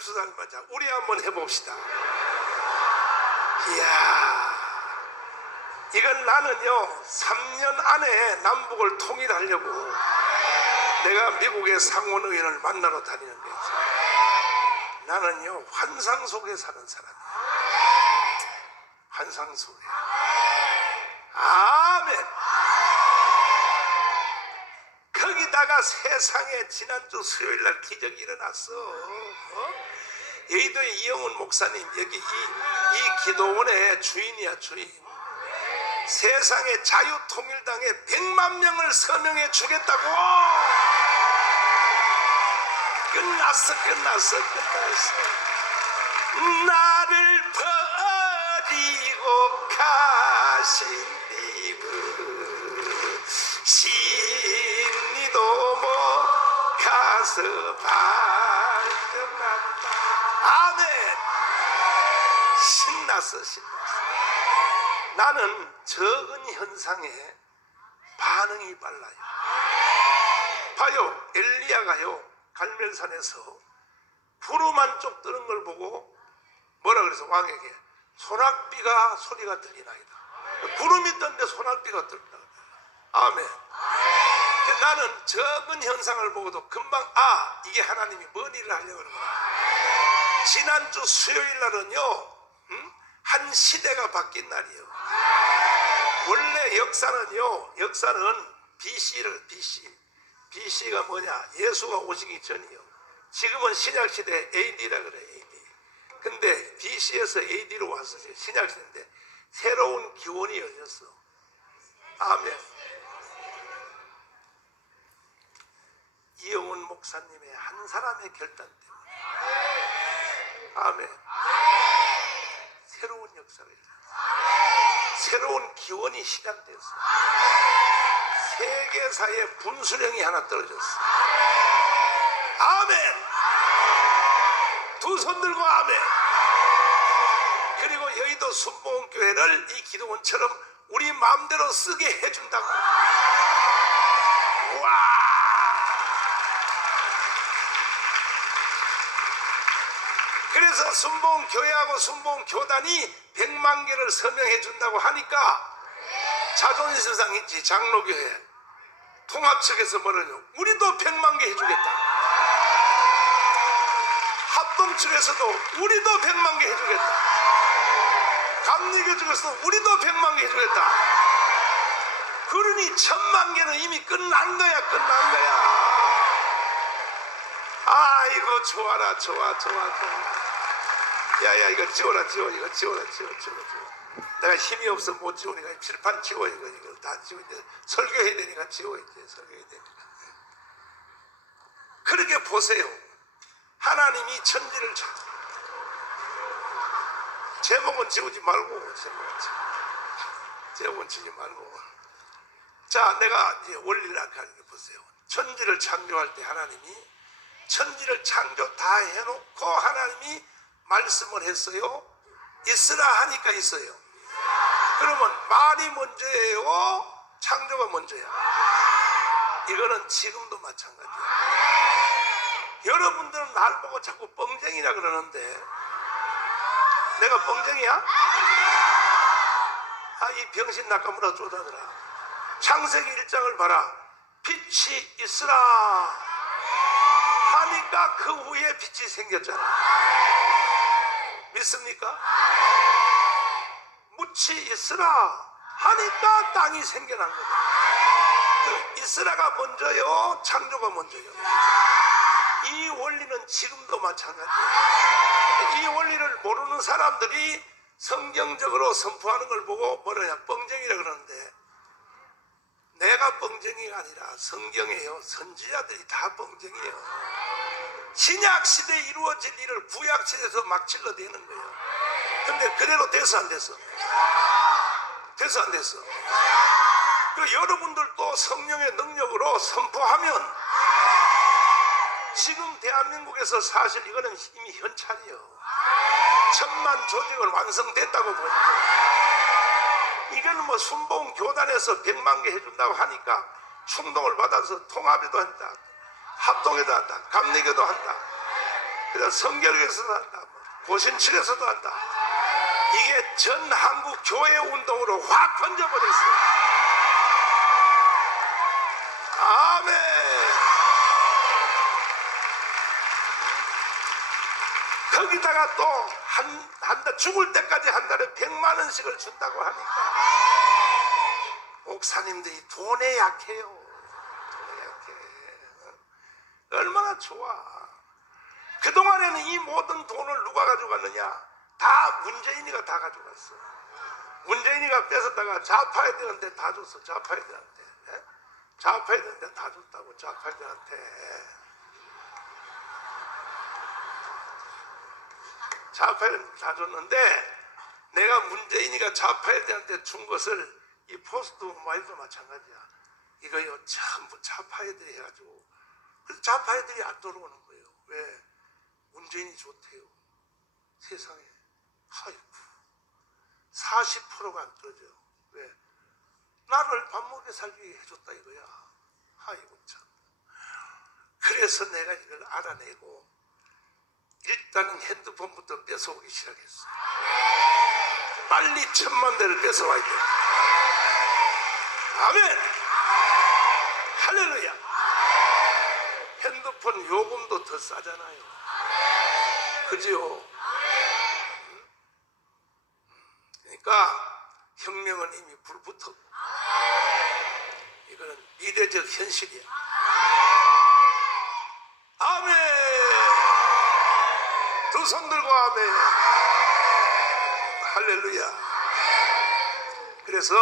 수상 맞아. 우리 한번 해봅시다. 이야, 이건 나는요, 3년 안에 남북을 통일하려고 내가 미국의 상원 의원을 만나러 다니는 거지. 나는요, 환상 속에 사는 사람이야. 환상 속에. 아멘. 거기다가 세상에 지난주 수요일 날 기적이 일어났어. 어? 여의도의 이영훈 목사님 여기 이, 이 기도원의 주인이야 주인. 세상에 자유통일당에 100만 명을 서명해 주겠다고. 끝났어 끝났어 끝났어. 나를 버리고 가신 발전한다 아멘 신났어 신났어 나는 적은 현상에 반응이 빨라요 봐요 엘리야가요 갈멜산에서 구름 한쪽 뜨는 걸 보고 뭐라 그래서 왕에게 소낙비가 소리가 들리나이다. 구름이 떴는데 소낙비가 들린다. 아멘. 근데 나는 적은 현상을 보고도 금방 아 이게 하나님이 뭔 일을 하려고 그러구나. 지난주 수요일 날은요 음? 한 시대가 바뀐 날이에요. 원래 역사는요 역사는 BC를 BC BC가 뭐냐 예수가 오시기 전이요. 지금은 신약 시대 AD라 그래 AD. 근데 BC에서 AD로 왔어요. 신약 시대인데 새로운 기원이 열렸어. 아멘. 이영훈 목사님의 한 사람의 결단 때문에. 아멘. 새로운 역사가 일어났어. 새로운 기원이 시작됐어. 세계사의 분수령이 하나 떨어졌어. 아멘. 두 손 들고 아멘. 그리고 여의도 순복음교회를 이 기도원처럼 우리 마음대로 쓰게 해준다고. 와. 그래서 순복음교회하고 순복음교단이 100만 개를 서명해 준다고 하니까 자존심상 있지 장로교회. 통합 측에서 뭐라냐 우리도 100만 개 해주겠다. 합동 측에서도 우리도 100만 개 해주겠다. 감리교 측에서도 우리도 100만 개 해주겠다. 그러니 천만 개는 이미 끝난 거야 끝난 거야. 아이고 좋아라 좋아 좋아 좋아 야야 이거 지워라 지워 이거 지워라 지워 지워 지워. 내가 힘이 없어 못 지우니까 칠판 지워 이거 이거. 다 지워 이제 설교해야 되니까 지워 이제 설교해야 되니까. 그렇게 보세요. 하나님이 천지를 참 제목은 지우지 말고 제목은 지우 제목은 지우지 말고. 자 내가 이제 원리를 아까 보세요. 천지를 창조할 때 하나님이 천지를 창조 다 해놓고 하나님이 말씀을 했어요. 있으라 하니까 있어요. 그러면 말이 먼저예요? 창조가 먼저야? 이거는 지금도 마찬가지야. 여러분들은 날 보고 자꾸 뻥쟁이라 그러는데 내가 뻥쟁이야? 아, 이 병신 낙가무라 쪼다더라. 창세기 1장을 봐라. 빛이 있으라 하니까 그 후에 빛이 생겼잖아. 믿습니까? 묻이 있으라 하니까 땅이 생겨난 거다. 그 있으라가 먼저요, 창조가 먼저요. 이 원리는 지금도 마찬가지예요. 이 원리를 모르는 사람들이 성경적으로 선포하는 걸 보고 뭐라냐, 뻥쟁이라 그러는데 내가 뻥쟁이가 아니라 성경에요. 선지자들이 다 뻥쟁이에요. 신약 시대에 이루어질 일을 구약 시대에서 막 질러대는 거예요. 근데 그대로 돼서 안 됐어. 돼서 안 됐어. 그 여러분들도 성령의 능력으로 선포하면 지금 대한민국에서 사실 이거는 이미 현찰이요. 천만 조직을 완성됐다고 거예요. 이거는 뭐 순봉 교단에서 백만 개 해준다고 하니까 충동을 받아서 통합에도 한다. 합동에도 한다. 감리교도 한다. 그래서 성결교에서도 한다. 고신칠에서도 한다. 이게 전 한국 교회 운동으로 확 번져버렸어요. 아멘. 거기다가 또 한, 한 달, 죽을 때까지 한 달에 100만 원씩을 준다고 하니까. 목사님들이 돈에 약해요. 얼마나 좋아. 그동안에는 이 모든 돈을 누가 가져갔느냐? 다 문재인이가 다 가져갔어. 문재인이가 뺏었다가 좌파 애들한테 다 줬어. 좌파 애들한테. 예? 좌파 애들한테 다 줬다고. 좌파 애들한테. 좌파 애들한테 다 줬는데 내가 문재인이가 좌파 애들한테 준 것을 이 포스트 모바일도 마찬가지야. 이거요 전부 좌파 애들이 해가지고 그래서 좌파 애들이 안 들어오는 거예요. 왜? 문재인이 좋대요. 세상에. 아이고. 40%가 안 떨어져요. 왜? 나를 밥 먹게 살기 해줬다 이거야. 아이고 참. 그래서 내가 이걸 알아내고 일단은 핸드폰부터 뺏어오기 시작했어. 빨리 천만 대를 뺏어와야 돼. 아멘. 할렐루야. 핸드폰 요금도 더 싸잖아요. 그지요? 그러니까 혁명은 이미 불붙었고 이거는 미래적 현실이야. 아멘. 두 손 들고 아멘. 할렐루야. 그래서